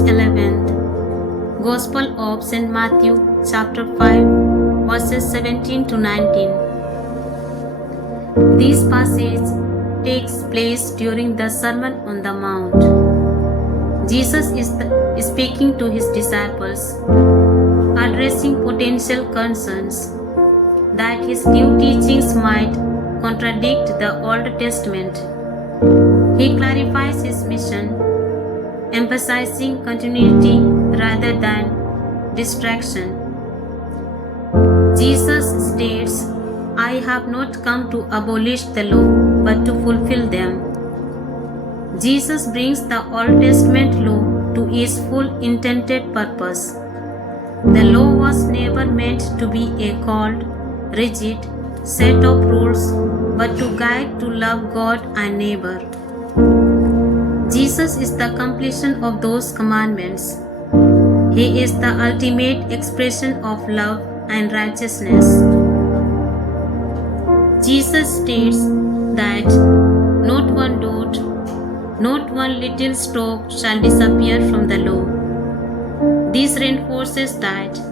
March 11th, Gospel of St. Matthew, chapter 5, verses 17 to 19. This passage takes place during the Sermon on the Mount. Jesus is speaking to his disciples, addressing potential concerns that his new teachings might contradict the Old Testament. He clarifies his mission, emphasizing continuity rather than distraction. Jesus states, "I have not come to abolish the law, but to fulfill them." Jesus brings the Old Testament law to its full intended purpose. The law was never meant to be a cold, rigid set of rules, but to guide to love God and neighbor. Jesus is the completion of those commandments. He is the ultimate expression of love and righteousness. Jesus states that not one dot, not one little stroke shall disappear from the law. This reinforces that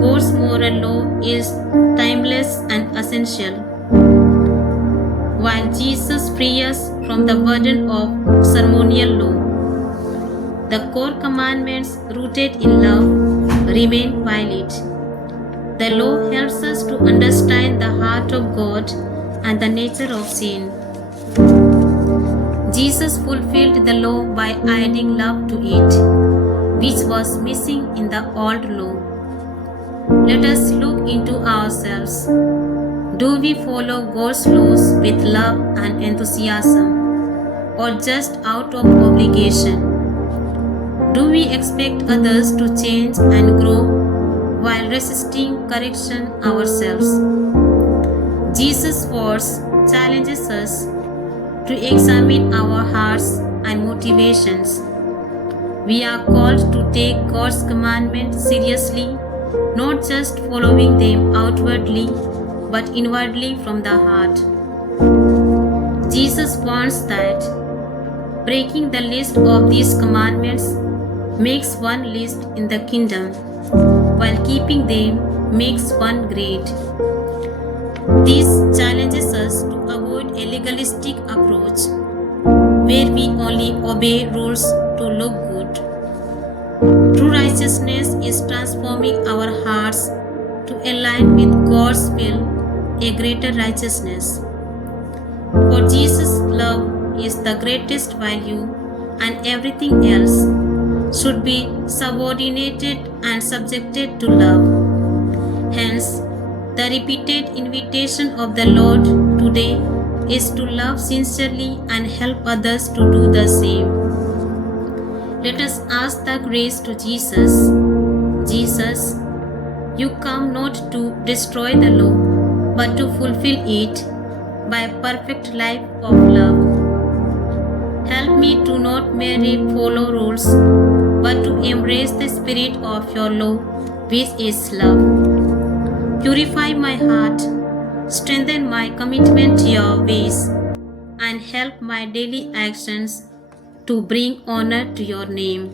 God's moral law is timeless and essential. While Jesus frees us from the burden of ceremonial law, the core commandments rooted in love remain valid. The law helps us to understand the heart of God and the nature of sin. Jesus fulfilled the law by adding love to it, which was missing in the old law. Let us look into ourselves. Do we follow God's laws with love and enthusiasm, or just out of obligation? Do we expect others to change and grow while resisting correction ourselves? Jesus' words challenges us to examine our hearts and motivations. We are called to take God's commandments seriously, not just following them outwardly, but inwardly from the heart. Jesus warns that breaking the least of these commandments makes one least in the kingdom, while keeping them makes one great. This challenges us to avoid a legalistic approach where we only obey rules to look good. True righteousness is transforming our hearts to align with God's will, a greater righteousness. For Jesus, love is the greatest value, and everything else should be subordinated and subjected to love. Hence, the repeated invitation of the Lord today is to love sincerely and help others to do the same. Let us ask the grace to Jesus. Jesus, you come not to destroy the law, but to fulfill it by a perfect life of love. Help me to not merely follow rules, but to embrace the spirit of your law, which is love. Purify my heart, strengthen my commitment to your ways, and help my daily actions to bring honor to your name.